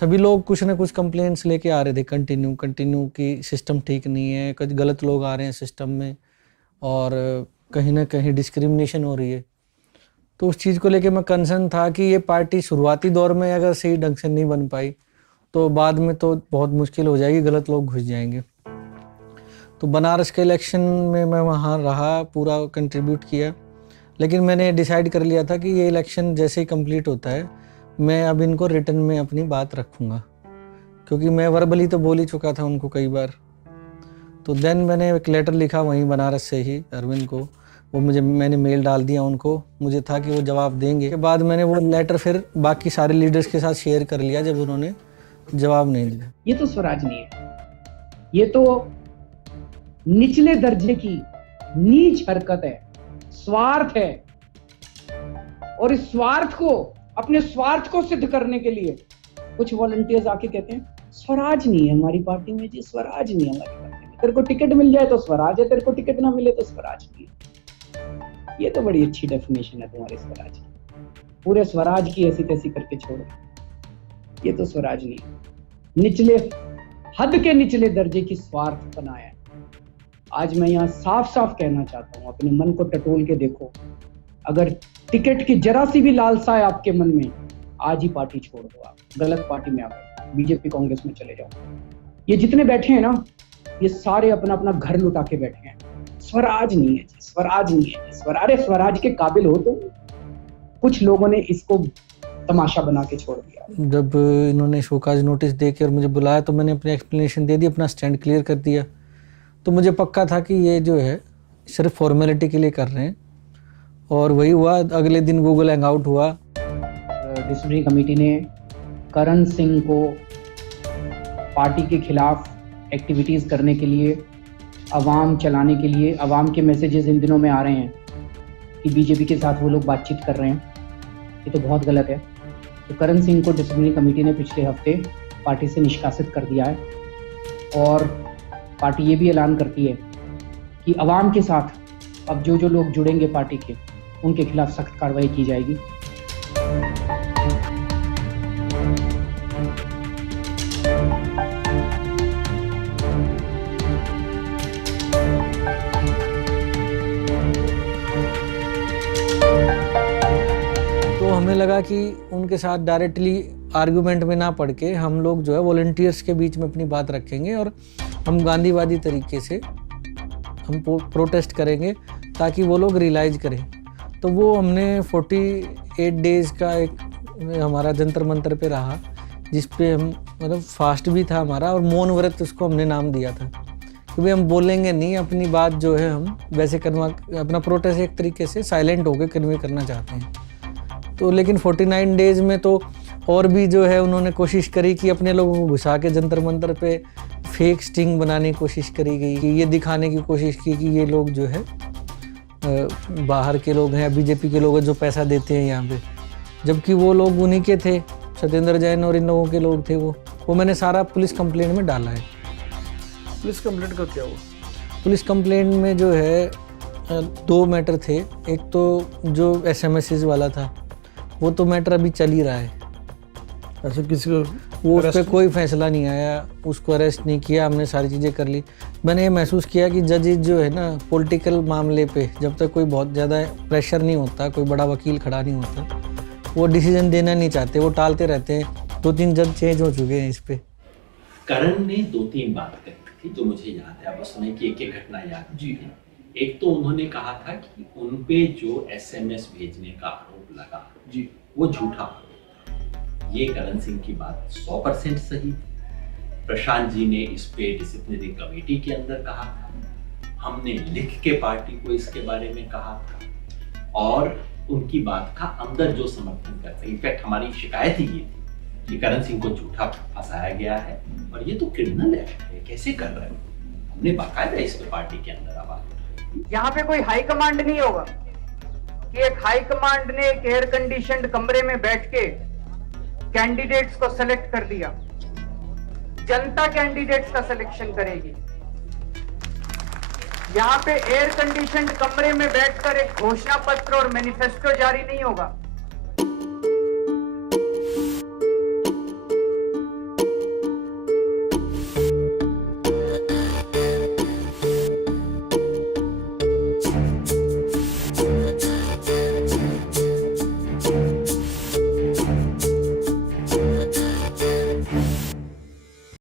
सभी लोग कुछ ना कुछ कंप्लेंट्स लेके आ रहे थे कंटिन्यू कि सिस्टम ठीक नहीं है, कुछ गलत लोग आ रहे हैं सिस्टम में और कहीं ना कहीं डिस्क्रिमिनेशन हो रही है। तो उस चीज़ को लेके मैं कंसर्न था कि ये पार्टी शुरुआती दौर में अगर सही ढंग से नहीं बन पाई तो बाद में तो बहुत मुश्किल हो जाएगी, गलत लोग घुस जाएंगे। तो बनारस के इलेक्शन में मैं वहाँ रहा, पूरा कंट्रीब्यूट किया, लेकिन मैंने डिसाइड कर लिया था कि ये इलेक्शन जैसे ही कंप्लीट होता है मैं अब इनको रिटर्न में अपनी बात रखूँगा, क्योंकि मैं वर्बली तो बोल ही चुका था उनको कई बार। तो देन मैंने एक लेटर लिखा वहीं बनारस से ही अरविंद को, वो मैंने मेल डाल दिया उनको, मुझे था कि वो जवाब देंगे। के बाद मैंने वो लेटर फिर बाकी सारे लीडर्स के साथ शेयर कर लिया जब उन्होंने जवाब नहीं दिया। ये तो स्वराज नहीं है, ये तो निचले दर्जे की नीच हरकत है, स्वार्थ है। और इस स्वार्थ को, अपने स्वार्थ को सिद्ध करने के लिए कुछ वॉलंटियर्स आके कहते हैं स्वराज नहीं है हमारी पार्टी में जी, स्वराज नहीं है हमारी पार्टी में। तेरे को टिकट मिल जाए तो स्वराज है, तेरे को टिकट ना मिले तो स्वराज नहीं है। ये तो बड़ी अच्छी डेफिनेशन है तुम्हारे स्वराज की, पूरे स्वराज की ऐसी तैसी करके छोड़ो। ये तो स्वराज नहीं है, निचले हद के निचले दर्जे की स्वार्थ बनाया है। आज मैं यहाँ साफ साफ कहना चाहता हूँ, अपने मन को टटोल के देखो, अगर टिकट की जरा सी भी लालसा है आपके मन में, आज ही पार्टी छोड़ दो। आप गलत पार्टी में आ गए, बीजेपी कांग्रेस में चले जाओ। ये जितने बैठे हैं ना, ये सारे अपना अपना घर लुटा के बैठे हैं। स्वराज नहीं है जी, स्वराज नहीं है जी, अरे स्वराज के काबिल हो तुम। कुछ लोगों ने इसको तमाशा बना के छोड़ दिया। जब इन्होंने शोकाज नोटिस दे के और मुझे बुलाया तो मैंने अपनी एक्सप्लेनेशन दे दी, अपना स्टैंड क्लियर कर दिया। तो मुझे पक्का था कि ये जो है सिर्फ फॉर्मेलिटी के लिए कर रहे हैं, और वही हुआ। अगले दिन गूगल हैंगआउट हुआ। डिसिप्लिनरी कमेटी ने करण सिंह को पार्टी के खिलाफ एक्टिविटीज़ करने के लिए, अवाम चलाने के लिए, अवाम के मैसेजेस इन दिनों में आ रहे हैं कि बीजेपी के साथ वो लोग बातचीत कर रहे हैं, ये तो बहुत गलत है। तो करण सिंह को डिसिप्लिनरी कमेटी ने पिछले हफ्ते पार्टी से निष्कासित कर दिया है। और पार्टी ये भी ऐलान करती है कि अवाम के साथ अब जो लोग जुड़ेंगे पार्टी के, उनके खिलाफ सख्त कार्रवाई की जाएगी। तो हमें लगा कि उनके साथ डायरेक्टली आर्गुमेंट में ना पड़ के हम लोग जो है वॉलंटियर्स के बीच में अपनी बात रखेंगे और हम गांधीवादी तरीके से हम प्रोटेस्ट करेंगे ताकि वो लोग रियलाइज़ करें। तो वो हमने 48 डेज़ का एक हमारा जंतर मंतर पे रहा, जिस पे हम मतलब फास्ट भी था हमारा, और मौन व्रत उसको हमने नाम दिया था, क्योंकि हम बोलेंगे नहीं, अपनी बात जो है हम वैसे अपना प्रोटेस्ट एक तरीके से साइलेंट होकर कन्वे करना चाहते हैं। तो लेकिन 49 डेज़ में तो और भी जो है उन्होंने कोशिश करी कि अपने लोगों को घुसा के जंतर मंतर पे फेक स्टिंग बनाने की कोशिश करी गई, कि ये दिखाने की कोशिश की कि ये लोग जो है बाहर के लोग हैं, बीजेपी के लोग हैं जो पैसा देते हैं यहाँ पे, जबकि वो लोग उन्हीं के थे, सत्येंद्र जैन और इन लोगों के लोग थे। वो मैंने सारा पुलिस कंप्लेंट में डाला है। पुलिस कंप्लेंट का क्या हुआ? पुलिस कंप्लेंट में जो है 2 मैटर थे। एक तो जो SMS वाला था, वो तो मैटर अभी चल ही रहा है। ऐसे किसी को वो उस पर कोई फैसला नहीं आया, उसको अरेस्ट नहीं किया, हमने सारी चीज़ें कर ली। मैंने ये महसूस किया कि जजेज जो है ना, पॉलिटिकल मामले पे जब तक कोई बहुत ज़्यादा प्रेशर नहीं होता, कोई बड़ा वकील खड़ा नहीं होता, वो डिसीजन देना नहीं चाहते, वो टालते रहते हैं। 2-3 जज चेंज हो चुके हैं इस पे। करण ने 2-3 बात कही थी जो मुझे याद है, बस उन्हें की एक घटना याद जी है। एक तो उन्होंने कहा था कि उन पे जो SMS भेजने का आरोप लगा जी, वो झूठा। ये करण सिंह की बात 100% सही। प्रशांत जी ने इस पे डिसिप्लिनरी कमेटी के अंदर कहा था, हमने लिख के पार्टी को इसके बारे में कहा था, और उनकी बात का अंदर जो समर्थन करते, इनफैक्ट हमारी शिकायत ही ये थी कि करण सिंह को झूठा फंसाया गया है और ये तो क्रिमिनल एक्ट है, कैसे कर रहे हैं। हमने बाकायदा इस पे पार्टी के अंदर आवाज उठाई। यहाँ पे कोई हाई कमांड नहीं होगा कि एक हाई कमांड ने एक एयर कंडीशनड कमरे में बैठ के कैंडिडेट्स को सेलेक्ट कर दिया। जनता कैंडिडेट्स का सिलेक्शन करेगी। यहाँ पे एयर कंडीशनड कमरे में बैठकर एक घोषणा पत्र और मैनिफेस्टो जारी नहीं होगा।